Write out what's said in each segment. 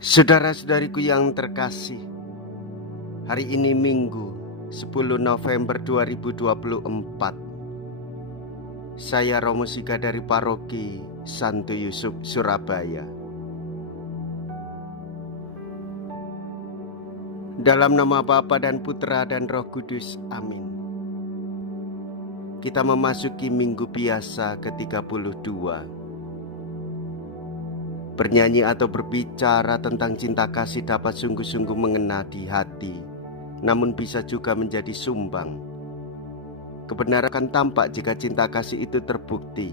Saudara-saudariku yang terkasih, hari ini Minggu 10 November 2024. Saya Romo Sika dari Paroki Santo Yusuf, Surabaya. Dalam nama Bapa dan Putra dan Roh Kudus, amin. Kita memasuki Minggu Biasa ke-32. Bernyanyi atau berbicara tentang cinta kasih dapat sungguh-sungguh mengena di hati, namun bisa juga menjadi sumbang. Kebenaran akan tampak jika cinta kasih itu terbukti.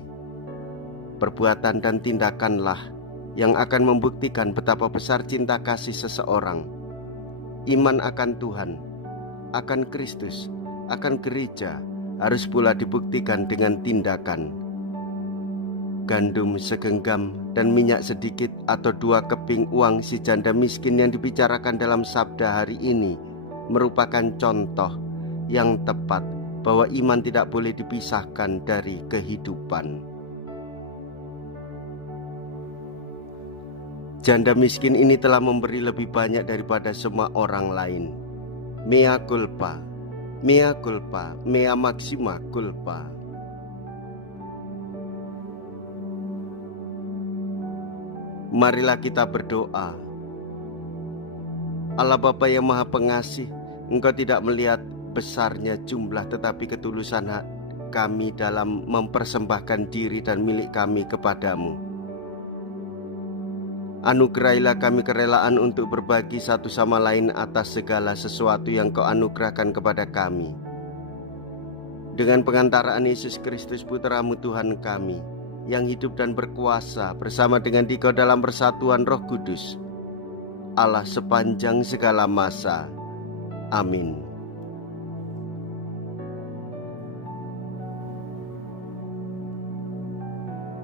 Perbuatan dan tindakanlah yang akan membuktikan betapa besar cinta kasih seseorang. Iman akan Tuhan, akan Kristus, akan gereja harus pula dibuktikan dengan tindakan. Gandum segenggam dan minyak sedikit atau 2 keping uang si janda miskin yang dibicarakan dalam sabda hari ini merupakan contoh yang tepat bahwa iman tidak boleh dipisahkan dari kehidupan. Janda miskin ini telah memberi lebih banyak daripada semua orang lain. Mea culpa, mea culpa, mea maxima culpa. Marilah kita berdoa. Allah Bapa yang Maha Pengasih, Engkau tidak melihat besarnya jumlah tetapi ketulusan kami dalam mempersembahkan diri dan milik kami kepadamu. Anugerahilah kami kerelaan untuk berbagi satu sama lain atas segala sesuatu yang Kau anugerahkan kepada kami. Dengan pengantaraan Yesus Kristus Putra-Mu Tuhan kami, yang hidup dan berkuasa bersama dengan Dikau dalam persatuan Roh Kudus, Allah sepanjang segala masa. Amin.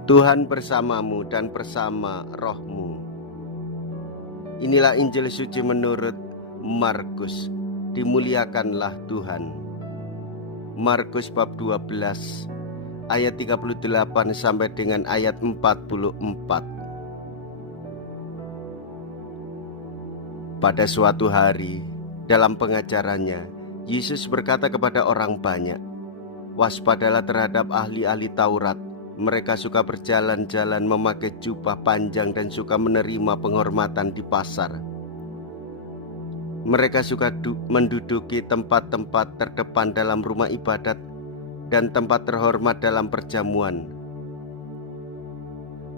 Tuhan bersamamu dan bersama rohmu. Inilah Injil suci menurut Markus. Dimuliakanlah Tuhan. Markus bab 12 ayat 38 sampai dengan ayat 44. Pada suatu hari, dalam pengajarannya, Yesus berkata kepada orang banyak, "Waspadalah terhadap ahli-ahli Taurat. Mereka suka berjalan-jalan memakai jubah panjang dan suka menerima penghormatan di pasar. Mereka suka menduduki tempat-tempat terdepan dalam rumah ibadat dan tempat terhormat dalam perjamuan.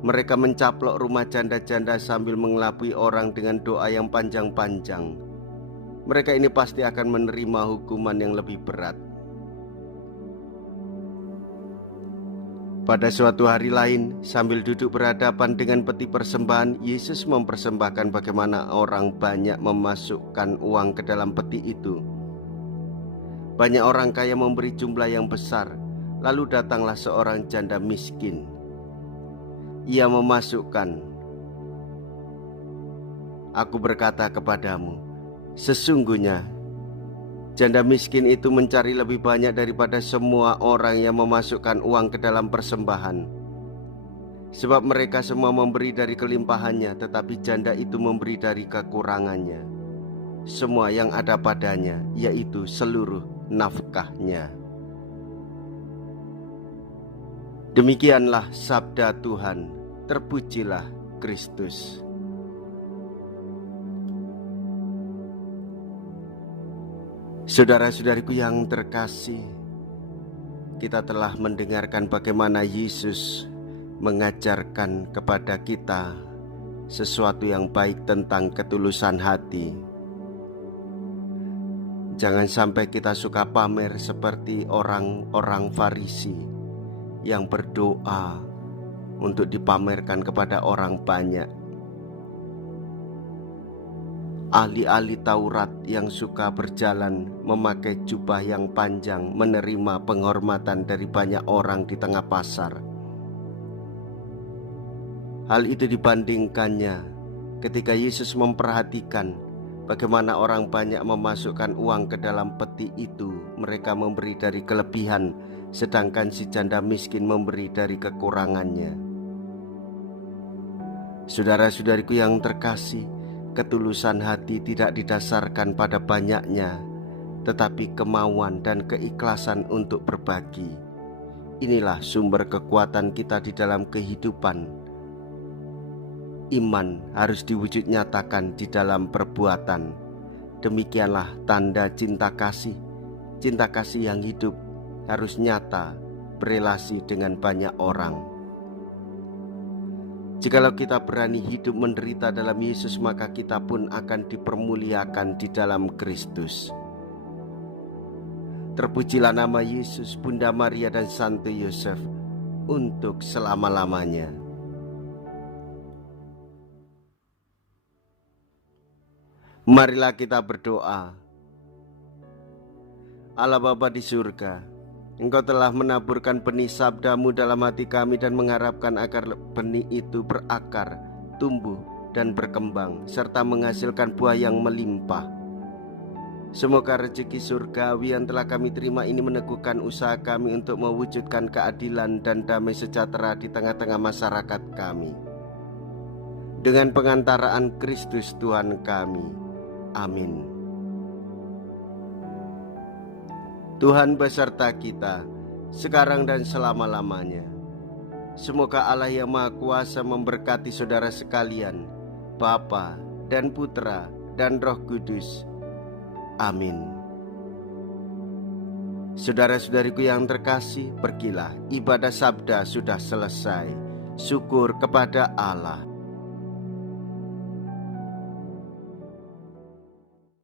Mereka mencaplok rumah janda-janda sambil mengelabui orang dengan doa yang panjang-panjang. Mereka ini pasti akan menerima hukuman yang lebih berat." Pada suatu hari lain, sambil duduk berhadapan dengan peti persembahan, Yesus mempersembahkan bagaimana orang banyak memasukkan uang ke dalam peti itu. Banyak orang kaya memberi jumlah yang besar. Lalu datanglah seorang janda miskin. Ia memasukkan, "Aku berkata kepadamu, sesungguhnya janda miskin itu mencari lebih banyak daripada semua orang yang memasukkan uang ke dalam persembahan. Sebab mereka semua memberi dari kelimpahannya, tetapi janda itu memberi dari kekurangannya, semua yang ada padanya, yaitu seluruh nafkahnya." Demikianlah sabda Tuhan. Terpujilah Kristus. Saudara-saudariku yang terkasih, kita telah mendengarkan bagaimana Yesus mengajarkan kepada kita sesuatu yang baik tentang ketulusan hati. Jangan sampai kita suka pamer seperti orang-orang Farisi yang berdoa untuk dipamerkan kepada orang banyak. Ahli-ahli Taurat yang suka berjalan memakai jubah yang panjang, menerima penghormatan dari banyak orang di tengah pasar. Hal itu dibandingkannya ketika Yesus memperhatikan bagaimana orang banyak memasukkan uang ke dalam peti itu. Mereka memberi dari kelebihan, sedangkan si janda miskin memberi dari kekurangannya. Saudara-saudariku yang terkasih, Ketulusan hati tidak didasarkan pada banyaknya, tetapi kemauan dan keikhlasan untuk berbagi. Inilah sumber kekuatan kita di dalam kehidupan. Iman harus diwujud nyatakan di dalam perbuatan. Demikianlah tanda cinta kasih. Cinta kasih yang hidup harus nyata, berelasi dengan banyak orang. Jikalau kita berani hidup menderita dalam Yesus, maka kita pun akan dipermuliakan di dalam Kristus. Terpujilah nama Yesus, Bunda Maria dan Santo Yosef untuk selama-lamanya. Marilah kita berdoa. Allah Bapa di surga, Engkau telah menaburkan benih sabda-Mu dalam hati kami dan mengharapkan agar benih itu berakar, tumbuh, dan berkembang, serta menghasilkan buah yang melimpah. Semoga rezeki surgawi yang telah kami terima ini meneguhkan usaha kami untuk mewujudkan keadilan dan damai sejahtera di tengah-tengah masyarakat kami. Dengan pengantaraan Kristus Tuhan kami. Amin. Tuhan beserta kita, sekarang dan selama-lamanya. Semoga Allah yang Maha Kuasa memberkati saudara sekalian, Bapa dan Putra dan Roh Kudus. Amin. Saudara-saudariku yang terkasih, pergilah, ibadah sabda sudah selesai. Syukur kepada Allah.